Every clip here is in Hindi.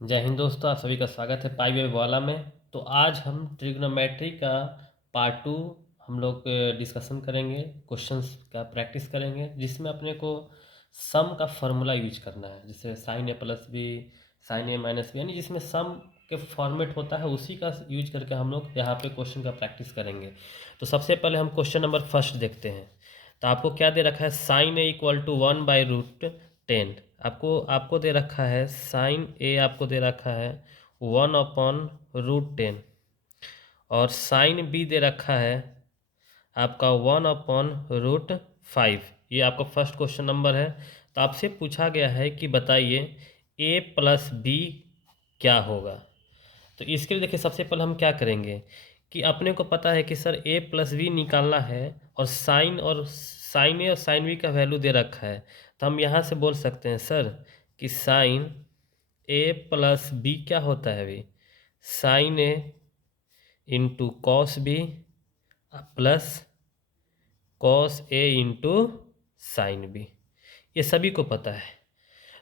जय हिंद दोस्तों, आप सभी का स्वागत है पाई वेब वाला में। तो आज हम ट्रिग्नोमेट्री का पार्ट 2 हम लोग डिस्कशन करेंगे, क्वेश्चंस का प्रैक्टिस करेंगे, जिसमें अपने को सम का फॉर्मूला यूज करना है। जैसे sign A plus B, sign A minus B, यानी जिसमें सम के फॉर्मेट होता है उसी का यूज करके हम लोग यहाँ पे क्वेश्चन का प्रैक्टिस करेंगे। तो सबसे पहले हम क्वेश्चन नंबर फर्स्ट देखते हैं। तो आपको क्या दे रखा है, साइन ए इक्वल टू 1/√10। आपको आपको दे रखा है साइन ए, आपको दे रखा है 1/√10, और साइन बी दे रखा है आपका 1/√5। ये आपका फर्स्ट क्वेश्चन नंबर है। तो आपसे पूछा गया है कि बताइए ए प्लस बी क्या होगा। तो इसके लिए देखिए, सबसे पहले हम क्या करेंगे कि अपने को पता है कि सर ए प्लस बी निकालना है, और साइन ए और साइन बी का वैल्यू दे रखा है। तो हम यहाँ से बोल सकते हैं सर कि साइन ए प्लस बी क्या होता है अभी, sine A into cos B plus cos A into sine B. ये सभी को पता है।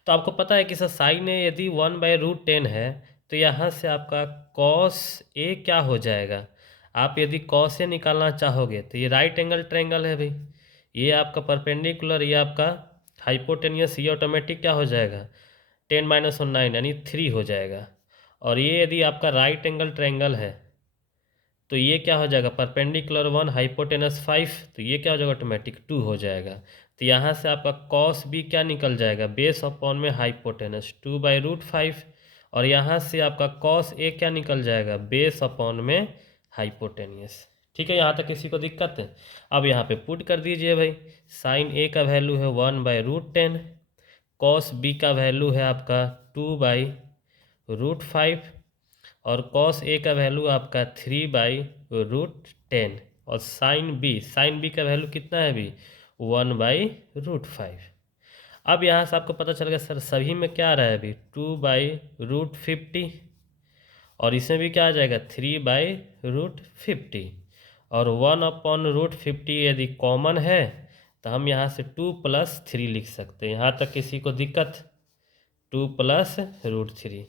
तो आपको पता है कि सर साइन ए यदि 1/√10 है, तो यहाँ से आपका कॉस ए क्या हो जाएगा। आप यदि कॉस ए निकालना चाहोगे तो ये राइट एंगल ट्रायंगल है भाई, ये आपका परपेंडिकुलर, ये आपका हाइपोटेनियस, ये ऑटोमेटिक क्या हो जाएगा 10 - 9 यानी 3 हो जाएगा। और ये यदि आपका राइट एंगल ट्रायंगल है तो ये क्या हो जाएगा परपेंडिकुलर 1 हाइपोटेनस 5, तो ये क्या हो जाएगा ऑटोमेटिक 2 हो जाएगा। तो यहाँ से आपका कॉस बी क्या निकल जाएगा, बेस अपॉन में हाइपोटेनस 2/√5, और यहाँ से आपका कॉस ए क्या निकल जाएगा, बेस अपॉन में हाइपोटेनियस। ठीक है, यहाँ तक किसी को दिक्कत है। अब यहाँ पे पुट कर दीजिए भाई, साइन ए का वैल्यू है 1/√10, कॉस बी का वैल्यू है आपका 2/√5, और कॉस ए का वैल्यू आपका 3/√10, और साइन बी का वैल्यू कितना है अभी 1/√5। अब यहाँ से आपको पता चल गया सर सभी में क्या आ रहा है अभी 2/√50, और इसमें भी क्या आ जाएगा 3/√50, और 1/√50 यदि कॉमन है तो हम यहाँ से 2 + 3 लिख सकते हैं। यहाँ तक किसी को दिक्कत, 2 + √3।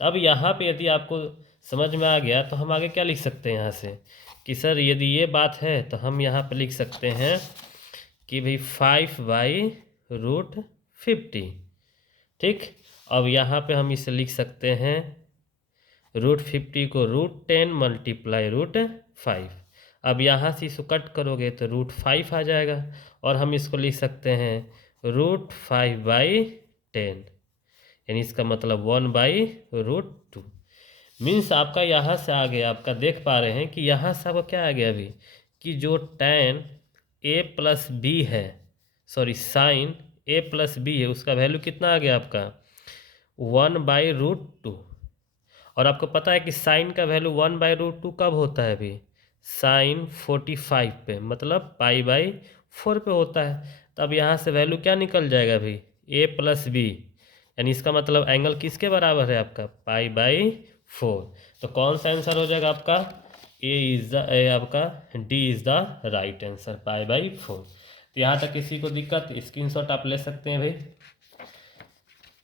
तो अब यहाँ पे यदि आपको समझ में आ गया तो हम आगे क्या लिख सकते हैं यहाँ से कि सर यदि ये बात है तो हम यहाँ पे लिख सकते हैं कि भाई 5/√50। ठीक, अब यहाँ पे हम इसे लिख सकते हैं √50 को √10 × √5। अब यहाँ से इसको कट करोगे तो √5 आ जाएगा, और हम इसको लिख सकते हैं √5/10, यानी इसका मतलब 1/√2। मीन्स आपका यहाँ से आ गया, आपका देख पा रहे हैं कि यहाँ से आपको क्या आ गया अभी कि जो tan a + b है, सॉरी साइन a + b है, उसका वैल्यू कितना आ गया आपका 1/√2। और आपको पता है कि साइन का वैल्यू 1/√2 कब होता है अभी, साइन 45 पे, मतलब π/4 पे होता है। तो अब यहाँ से वैल्यू क्या निकल जाएगा अभी a + b, यानी इसका मतलब एंगल किसके बराबर है आपका π/4। तो कौन सा आंसर हो जाएगा आपका, आपका D is the right answer, π/4। तो यहाँ तक किसी को दिक्कत, स्क्रीनशॉट आप ले सकते हैं भाई।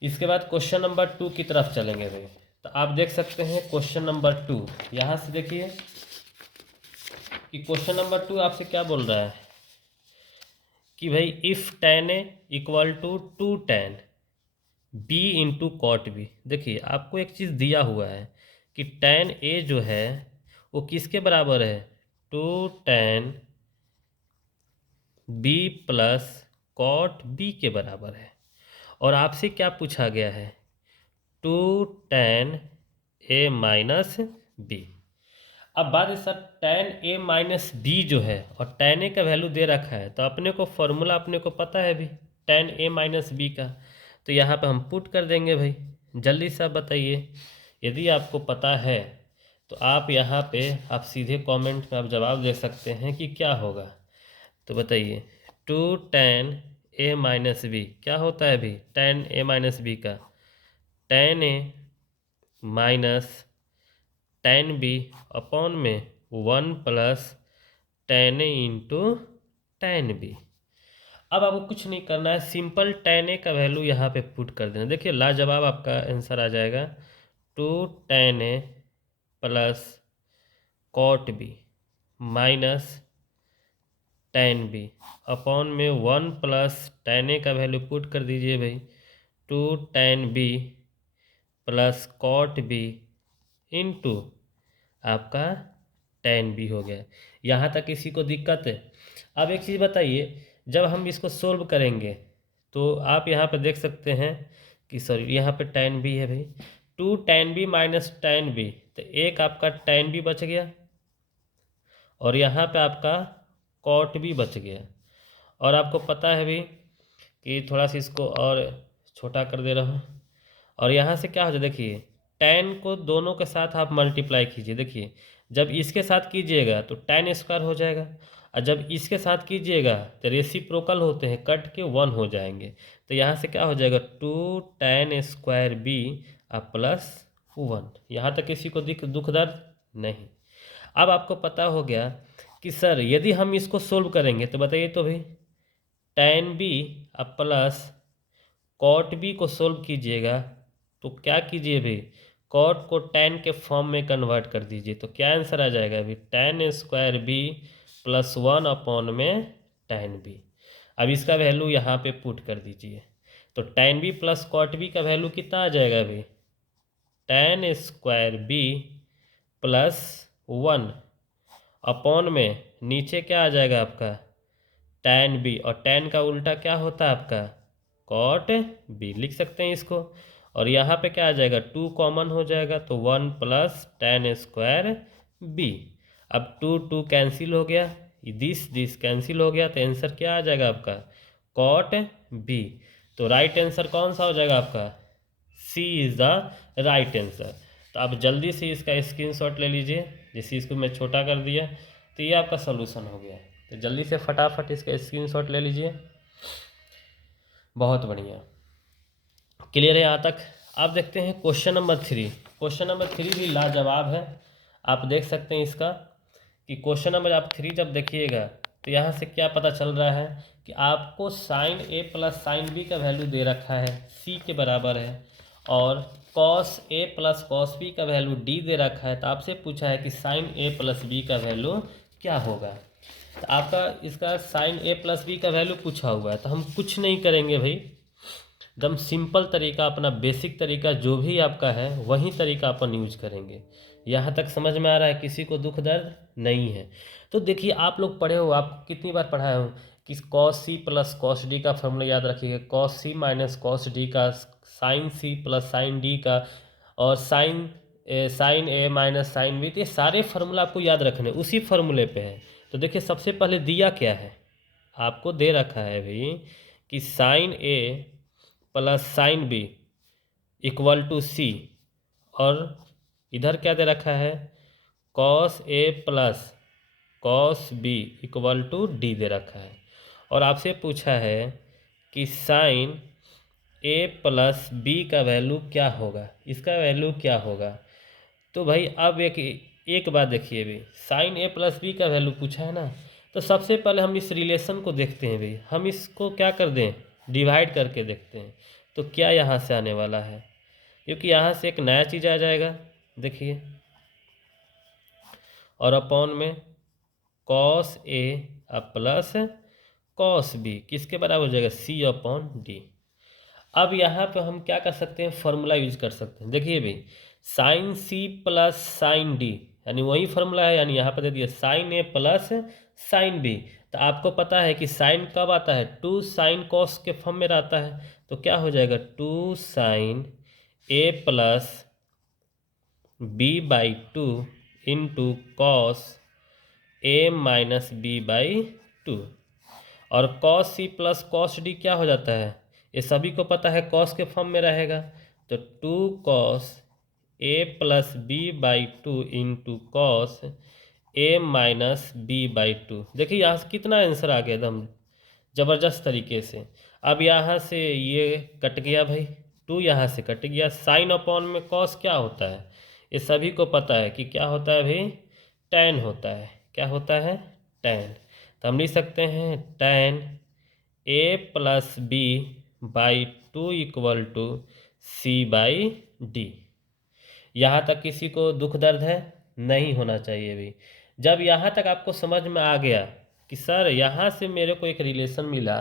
इसके बाद क्वेश्चन नंबर 2 की तरफ चलेंगे भाई। तो आप देख सकते हैं क्वेश्चन नंबर 2, यहाँ से देखिए कि क्वेश्चन नंबर 2 आपसे क्या बोल रहा है कि भाई if tan A equal to 2tan B into cot B. देखिए आपको एक चीज़ दिया हुआ है कि tan A जो है वो किसके बराबर है, 2tan B + कॉट B के बराबर है, और आपसे क्या पूछा गया है 2tan A - B। अब बात है सर tan A - B जो है, और tan A का वैल्यू दे रखा है, तो अपने को फॉर्मूला अपने को पता है अभी tan A - B का। तो यहाँ पे हम पुट कर देंगे भाई, जल्दी से आप बताइए। यदि आपको पता है तो आप यहाँ पे आप सीधे कमेंट में आप जवाब दे सकते हैं कि क्या होगा। तो बताइए 2tan A - B क्या होता है अभी, tan A - B का tan A minus tan B upon में 1 + tan A into tan B। अब आपको कुछ नहीं करना है, सिंपल tan a का वैल्यू यहाँ पे पुट कर देना। देखिए लाजवाब आपका आंसर आ जाएगा 2 tan a plus cot B minus tan b upon में 1 प्लस tan a का वैल्यू पुट कर दीजिए भाई, 2 tan b plus cot B into आपका tan b हो गया। यहाँ तक किसी को दिक्कत है? अब एक चीज़ बताइए, जब हम इसको सोल्व करेंगे तो आप यहाँ पे देख सकते हैं कि सॉरी यहाँ पे tan b है भाई, 2 tan b minus tan b, तो एक आपका tan b बच गया और यहाँ पे आपका cot b बच गया। और आपको पता है भी कि थोड़ा सा इसको और छोटा कर दे रहा हूँ, और यहाँ से क्या हो जाए, देखिए tan को दोनों के साथ आप मल्टीप्लाई कीजिए। देखिए जब इसके साथ कीजिएगा तो tan स्क्वायर हो जाएगा, और जब इसके साथ कीजिएगा तो रेसिप्रोकल होते हैं, कट के 1 हो जाएंगे। तो यहाँ से क्या हो जाएगा 2 tan स्क्वायर बी प्लस 1। यहाँ तक किसी को दुख दर्द नहीं। अब आपको पता हो गया कि सर यदि हम इसको सोल्व करेंगे तो बताइए तो भाई, tan b अब प्लस cot b को सोल्व कीजिएगा तो क्या कीजिए भाई, cot को tan के फॉर्म में कन्वर्ट कर दीजिए, तो क्या आंसर आ जाएगा अभी, tan square b plus 1 upon में tan b। अब इसका वैल्यू यहाँ पे पुट कर दीजिए, तो tan b plus cot b का वैल्यू कितना आ जाएगा अभी, tan square b plus 1 upon में नीचे क्या आ जाएगा आपका tan b, और tan का उल्टा क्या होता है आपका cot b, लिख सकते हैं इसको। और यहाँ पे क्या आ जाएगा 2 कॉमन हो जाएगा तो 1 प्लस tan स्क्वायर b। अब 2 2 कैंसिल हो गया, दिस कैंसिल हो गया, तो आंसर क्या आ जाएगा आपका cot b। तो राइट आंसर कौन सा हो जाएगा आपका, सी इज़ द राइट आंसर। तो आप जल्दी से इसका स्क्रीनशॉट ले लीजिए, जैसे इसको मैं छोटा कर दिया तो ये आपका सॉल्यूशन हो गया। तो जल्दी से फटाफट इसका स्क्रीनशॉट ले लीजिए। बहुत बढ़िया, क्लियर है यहाँ तक। आप देखते हैं क्वेश्चन नंबर 3। क्वेश्चन नंबर 3 भी लाजवाब है। आप देख सकते हैं इसका कि क्वेश्चन नंबर आप 3 जब देखिएगा तो यहाँ से क्या पता चल रहा है कि आपको sign A plus sine B का वैल्यू दे रखा है, सी के बराबर है, और cos A plus cos B का वैल्यू डी दे रखा है। तो आपसे पूछा है कि साइन ए प्लस बी का वैल्यू क्या होगा। तो आपका इसका साइन ए प्लस बी का वैल्यू पूछा हुआ है, तो हम कुछ नहीं करेंगे भाई, एकदम सिंपल तरीका, अपना बेसिक तरीका जो भी आपका है वही तरीका अपन यूज करेंगे। यहाँ तक समझ में आ रहा है, किसी को दुख दर्द नहीं है। तो देखिए आप लोग पढ़े हो, आप कितनी बार पढ़ाया हूँ कि cos C plus cos D का फॉर्मूला याद रखिएगा, cos C minus cos D का, sine C plus sine D का, और sine A minus sine B. ये सारे फार्मूला आपको याद रखने उसी फार्मूले पे है। तो देखिए सबसे पहले दिया क्या है, आपको दे रखा है भाई कि sine A plus sine B equal to C, और इधर क्या दे रखा है cos A plus cos B equal to D दे रखा है। और आपसे पूछा है कि साइन ए प्लस बी का वैल्यू क्या होगा, इसका वैल्यू क्या होगा। तो भाई अब एक बात देखिए भाई, साइन ए प्लस बी का वैल्यू पूछा है ना, तो सबसे पहले हम इस रिलेशन को देखते हैं भाई, हम इसको क्या कर दें डिवाइड करके देखते हैं। तो क्या यहाँ से आने वाला है, क्योंकि यहाँ से एक नया चीज़ आ जाएगा, देखिए, और अपॉन में cos A plus cos B किसके बराबर हो जाएगा, सी अपॉन डी। अब यहाँ पे हम क्या कर सकते हैं, फॉर्मूला यूज कर सकते हैं। देखिए भाई sine C plus sine D, यानी वही फॉर्मूला है, यानी यहाँ पे दे दिया sine A plus sine B. तो आपको पता है कि साइन कब आता है, 2 साइन कॉस के फॉर्म में रहता है। तो क्या हो जाएगा 2 sine A plus B by 2 into cos A minus B by 2। और cos C plus cos D क्या हो जाता है, ये सभी को पता है कॉस के फॉर्म में रहेगा। तो 2 cos A plus B by 2 into cos A minus B by 2। देखिए यहाँ से कितना आंसर आ गया एकदम ज़बरदस्त तरीके से। अब यहाँ से ये कट गया भाई, 2 यहाँ से कट गया, साइन अपॉन में कॉस क्या होता है, ये सभी को पता है कि क्या होता है भाई, टैन होता है। क्या होता है, टैन। तो हम लिख सकते हैं tan A plus B by two equal to C by D. यहाँ तक किसी को दुख दर्द है? नहीं होना चाहिए भी। जब यहाँ तक आपको समझ में आ गया कि सर यहाँ से मेरे को एक रिलेशन मिला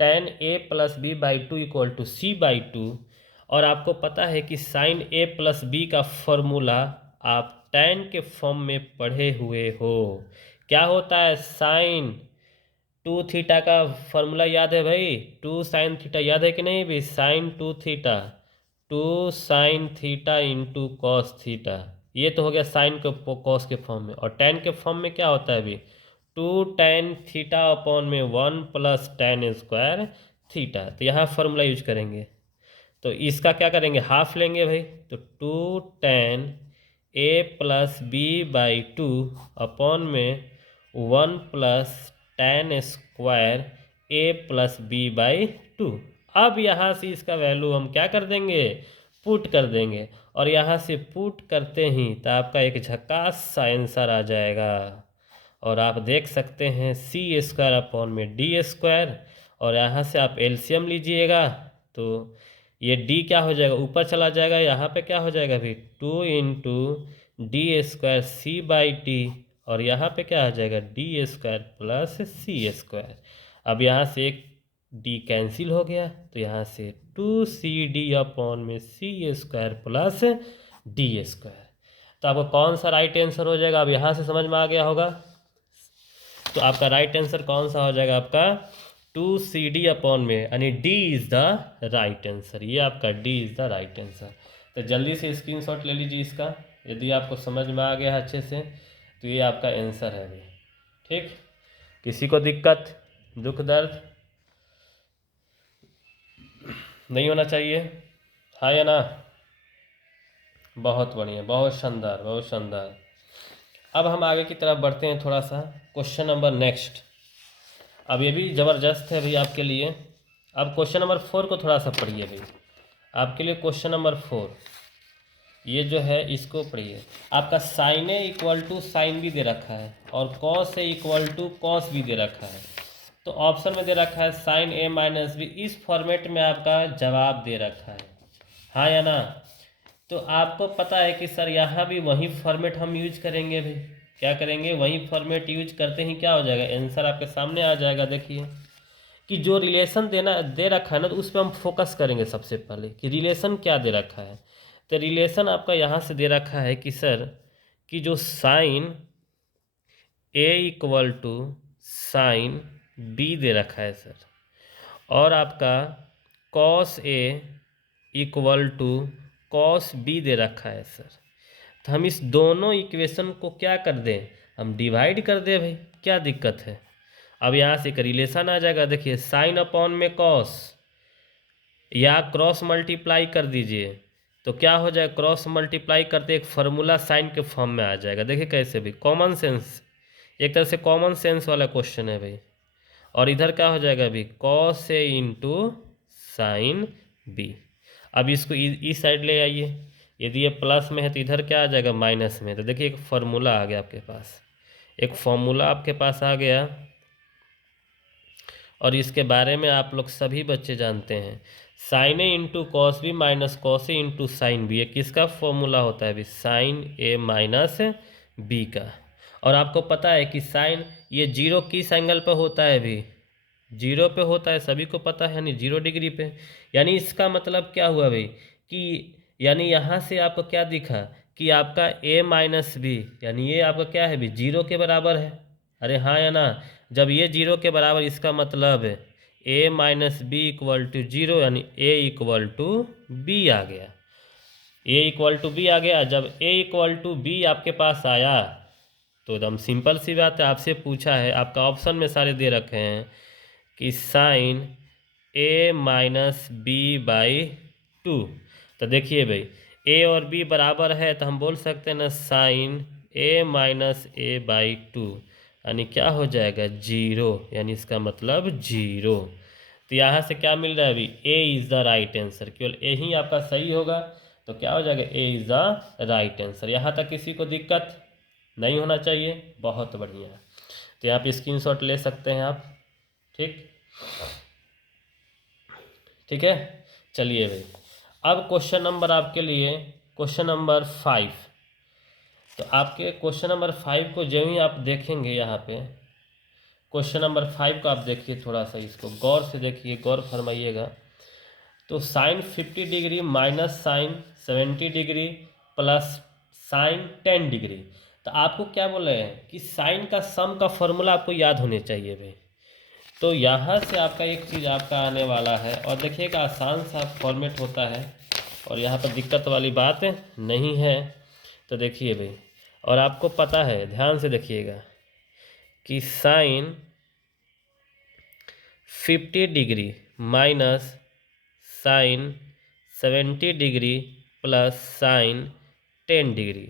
tan a plus B by two equal to C by two, और आपको पता है कि साइन a प्लस बी का फॉर्मूला आप tan के फॉर्म में पढ़े हुए हो। क्या होता है? साइन टू थीटा का फॉर्मूला याद है भाई? टू साइन थीटा याद है कि नहीं भाई? Sine two theta, two sine theta into cos theta. ये तो हो गया साइन के कॉस के फॉर्म में। और टेन के फॉर्म में क्या होता है अभी? टू टेन थीटा अपॉन में one plus tan square theta. तो यहाँ फॉर्मूला यूज करेंगे। तो इसका क्या करेंगे? हाफ लेंगे भाई। तो two tan A plus B by two upon में one plus tan square A plus B by two. अब यहाँ से इसका वैल्यू हम क्या कर देंगे? पुट कर देंगे। और यहाँ से पुट करते ही तो आपका एक झकास सा आंसर आ जाएगा। और आप देख सकते हैं सी स्क्वायर अपॉन में डी स्क्वायर, और यहाँ से आप एलसीएम लीजिएगा तो ये डी क्या हो जाएगा? ऊपर चला जाएगा। यहाँ पे क्या हो जाएगा भाई? Two into D square C by T, और यहाँ पे क्या हो जाएगा? D square plus C square. अब यहाँ से एक डी कैंसिल हो गया, तो यहाँ से टू सी डी अपॉन में सी स्क्वायर प्लस डी स्क्वायर। तो आपको कौन सा राइट आंसर हो जाएगा? अब यहाँ से समझ में आ गया होगा। तो आपका राइट आंसर कौन सा हो जाएगा? आपका टू सी डी अपॉन में, यानी D is the right answer. ये आपका D is the right answer. तो जल्दी से स्क्रीनशॉट ले लीजिए इसका, यदि आपको समझ में आ गया है अच्छे से, तो ये आपका आंसर है भाई। ठीक, किसी को दिक्कत, दुख दर्द नहीं होना चाहिए, हाँ या ना? बहुत बढ़िया, बहुत शानदार, बहुत शानदार। अब हम आगे की तरफ बढ़ते हैं थोड़ा सा। क्वेश्चन नंबर नेक्स्ट, अब ये भी ज़बरदस्त है भाई आपके लिए। अब क्वेश्चन नंबर 4 को थोड़ा सा पढ़िए भाई। आपके लिए क्वेश्चन नंबर 4 ये जो है इसको पढ़िए। आपका sine A equal to sine B दे रखा है, और cos A equal to cos B दे रखा है। तो ऑप्शन में दे रखा है साइन ए माइनस बी। इस फॉर्मेट में आपका जवाब दे रखा है, हाँ या ना? तो आपको पता है कि सर यहाँ भी वही फॉर्मेट हम यूज करेंगे भाई। क्या करेंगे? वही फॉर्मेट यूज करते ही क्या हो जाएगा? आंसर आपके सामने आ जाएगा। देखिए कि जो रिलेशन दे रखा है ना, तो उस पर हम फोकस करेंगे सबसे पहले कि रिलेशन क्या दे रखा है। तो रिलेशन आपका यहाँ से दे रखा है कि सर कि जो sine A equal to sine B दे रखा है सर, और आपका cos A equal to cos B दे रखा है सर। तो हम इस दोनों इक्वेशन को क्या कर दें? हम डिवाइड कर दें भाई, क्या दिक्कत है? अब यहाँ से एक रिलेशन आ जाएगा। देखिए साइन अपॉन में कॉस, या क्रॉस मल्टीप्लाई कर दीजिए तो क्या हो जाएगा? क्रॉस मल्टीप्लाई करते एक फार्मूला साइन के फॉर्म में आ जाएगा। देखिए कैसे भाई, कॉमन सेंस, एक तरह से कॉमन सेंस वाला क्वेश्चन है भाई। और इधर क्या हो जाएगा अभी? Cos A into sine B. अब इसको इस साइड ले आइए। यदि ये प्लस में है तो इधर क्या आ जाएगा? माइनस में। तो देखिए एक फार्मूला आ गया आपके पास, एक फार्मूला आपके पास आ गया। और इसके बारे में आप लोग सभी बच्चे जानते हैं, sine A into cos B minus cos A into sine B. ये किसका फॉर्मूला होता है अभी? साइन ए माइनस बी का। और आपको पता है कि साइन ये जीरो किस एंगल पे होता है अभी? जीरो पे होता है, सभी को पता है, यानी 0 डिग्री पे। यानी इसका मतलब क्या हुआ भाई कि यानी यहाँ से आपको क्या दिखा कि आपका a माइनस बी, यानी ये आपका क्या है भी? 0 के बराबर है। अरे हाँ या ना? जब ये 0 के बराबर, इसका मतलब a minus B equal to 0, यानी a इक्वल टू बी आ गया। a इक्वल टू बी आ गया। जब a इक्वल टू बी आपके पास आया तो एकदम सिंपल सी बात है, आपसे पूछा है, आपका ऑप्शन में सारे दे रखे हैं कि sine a minus B by two. तो देखिए भाई a और b बराबर है, तो हम बोल सकते हैं ना sine a minus A by two, यानी क्या हो जाएगा? 0, यानी इसका मतलब 0। तो यहाँ से क्या मिल रहा है अभी? a is the right answer, केवल a ही आपका सही होगा। तो क्या हो जाएगा? a is the right answer. यहाँ तक किसी को दिक्कत नहीं होना चाहिए, बहुत बढ़िया। तो यहाँ पे स्क्रीनशॉट ले सकते हैं आप। ठीक, ठीक है, चलिए भाई अब क्वेश्चन नंबर आपके लिए क्वेश्चन नंबर 5। तो आपके क्वेश्चन नंबर 5 को जो ही आप देखेंगे यहाँ पे क्वेश्चन नंबर 5 को आप देखिए, थोड़ा सा इसको गौर से देखिए, गौर फरमाइएगा। तो sine 50 degree minus sine 70 degree plus sine 10 degree. तो आपको क्या बोल रहे हैं कि साइन का सम का फॉर्मूला आपको याद होने चाहिए भाई। तो यहाँ से आपका एक चीज़ आपका आने वाला है, और देखिएगा आसान सा फॉर्मेट होता है और यहाँ पर दिक्कत वाली बात नहीं है। तो देखिए भाई, और आपको पता है, ध्यान से देखिएगा कि sine 50 degree minus sine 70 degree plus sine 10 degree.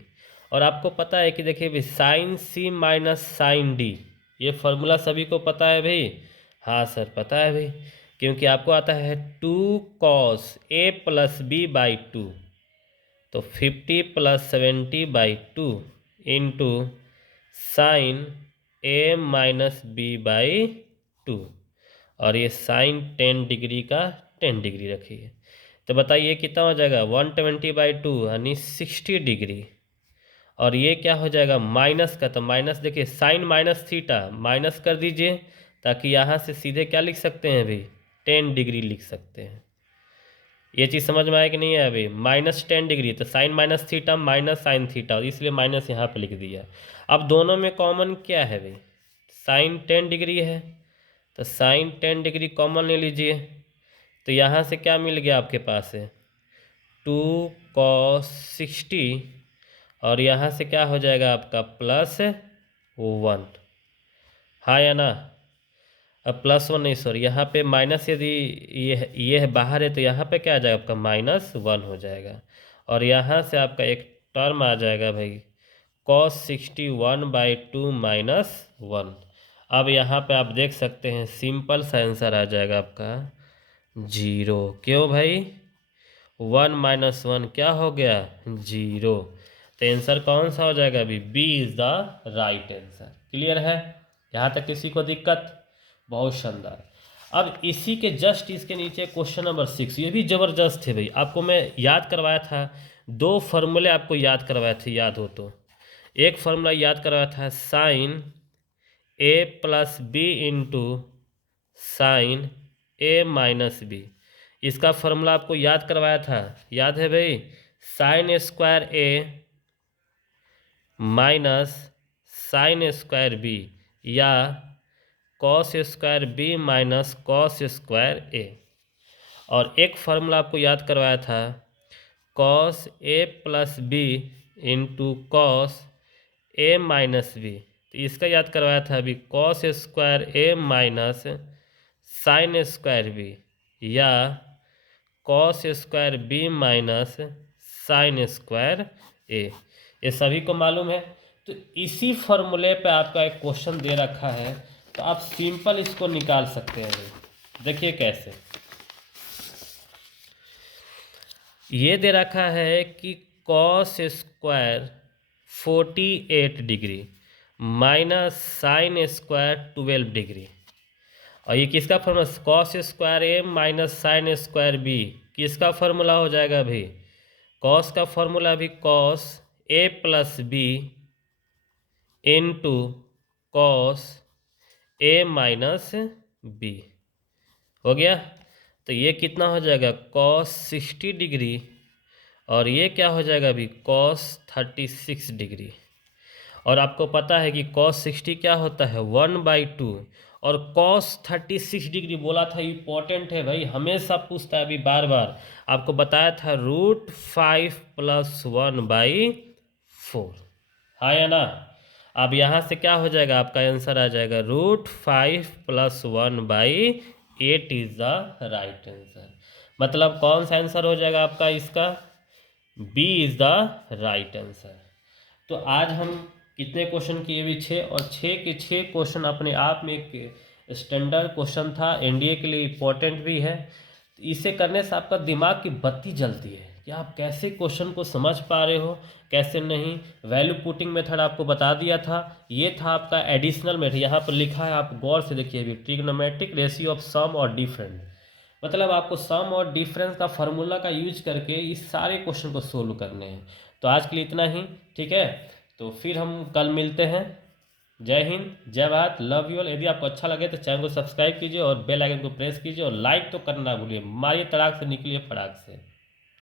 और आपको पता है कि देखिए भाई sine C minus sine D, ये फॉर्मूला सभी को पता है भाई। हाँ सर पता है भाई, क्योंकि आपको आता है 2 cos A plus B by 2। तो 50 plus 70 by 2 into sine A minus B by 2, और ये साइन 10 डिग्री का 10 डिग्री रखिए। तो बताइए कितना हो जाएगा 120/2 यानी 60 डिग्री। और ये क्या हो जाएगा माइनस का, तो माइनस देखिए साइन माइनस थीटा माइनस कर दीजिए, ताकि यहाँ से सीधे क्या लिख सकते हैं अभी 10 डिग्री लिख सकते हैं। ये चीज़ समझ में आया कि नहीं है अभी, माइनस 10 डिग्री तो sine minus theta minus sine theta, इसलिए माइनस यहाँ पे लिख दिया। अब दोनों में कॉमन क्या है भाई, साइन 10 डिग्री है, तो साइन 10 डिग्री कॉमन ले लीजिए। तो यहाँ से क्या मिल गया आपके पास है 2 cos 60, और यहाँ से क्या हो जाएगा आपका प्लस 1, हाँ या ना। अब प्लस 1 नहीं सॉरी, यहाँ पे माइनस, यदि ये है बाहर है तो यहाँ पे क्या आ जाएगा आपका -1 हो जाएगा। और यहाँ से आपका एक टर्म आ जाएगा भाई cos 61/2 -1। अब यहाँ पे आप देख सकते हैं सिंपल सा आंसर आ जाएगा आपका 0। क्यों भाई 1 - 1 क्या हो गया 0। तो आंसर कौन सा हो जाएगा अभी, B is the right answer. Clear है, यहाँ तक किसी को दिक्कत, बहुत शानदार। अब इसी के जस्ट इसके नीचे क्वेश्चन नंबर 6, ये भी ज़बरदस्त है भाई। आपको मैं याद करवाया था, 2 फार्मूले आपको याद करवाए थे, याद हो तो। एक फार्मूला याद करवाया था sine A plus B into sine A minus B, इसका फार्मूला आपको याद करवाया था, याद है भाई, sine square A minus sine square B या cos square B minus cos square A. और एक फार्मूला आपको याद करवाया था cos A plus B into cos A minus B, तो इसका याद करवाया था अभी cos square A minus sine square B या cos square B minus sine square ए। ये सभी को मालूम है। तो इसी फॉर्मूले पे आपका एक क्वेश्चन दे रखा है, तो आप सिंपल इसको निकाल सकते हैं। देखिए कैसे, ये दे रखा है कि cos square 48 degree minus sine square 12 degree. और ये किसका formula, cos square A minus sine square B, किसका फॉर्मूला हो जाएगा अभी, कॉस का फॉर्मूला अभी cos A plus B into cos A minus B हो गया। तो ये कितना हो जाएगा कॉस 60 डिग्री, और ये क्या हो जाएगा अभी कॉस 36 डिग्री। और आपको पता है कि कॉस 60 क्या होता है 1/2, और कॉस 36 डिग्री बोला था, इम्पोर्टेंट है भाई, हमेशा पूछता है अभी बार बार। आपको बताया था √5 + 1/4, हाँ या ना। अब यहाँ से क्या हो जाएगा आपका आंसर आ जाएगा √5 + 1/8 इज द राइट आंसर। मतलब कौन सा आंसर हो जाएगा आपका इसका, B is the right answer. तो आज हम कितने क्वेश्चन किए भी 6, और 6 के 6 क्वेश्चन अपने आप में एक स्टैंडर्ड क्वेश्चन था, एनडीए के लिए इम्पोर्टेंट भी है। तो इसे करने से आपका दिमाग की बत्ती जलती है कि आप कैसे क्वेश्चन को समझ पा रहे हो कैसे नहीं। वैल्यू पुटिंग मेथड आपको बता दिया था, ये था आपका एडिशनल मेथड, यहाँ पर लिखा है आप गौर से देखिए भी, ट्रिग्नोमेट्रिक रेशियो ऑफ सम और डिफरेंट। मतलब आपको सम और डिफरेंस का फार्मूला का यूज करके इस सारे क्वेश्चन को सोल्व करने हैं। तो आज के लिए इतना ही, ठीक है। तो फिर हम कल मिलते हैं। जय हिंद, जय भारत, लव यू ऑल। यदि आपको अच्छा लगे तो चैनल को सब्सक्राइब कीजिए और बेल आइकन को प्रेस कीजिए और लाइक तो करना ना भूलिए। मारिए तड़ाक से, निकलिए फटाक से।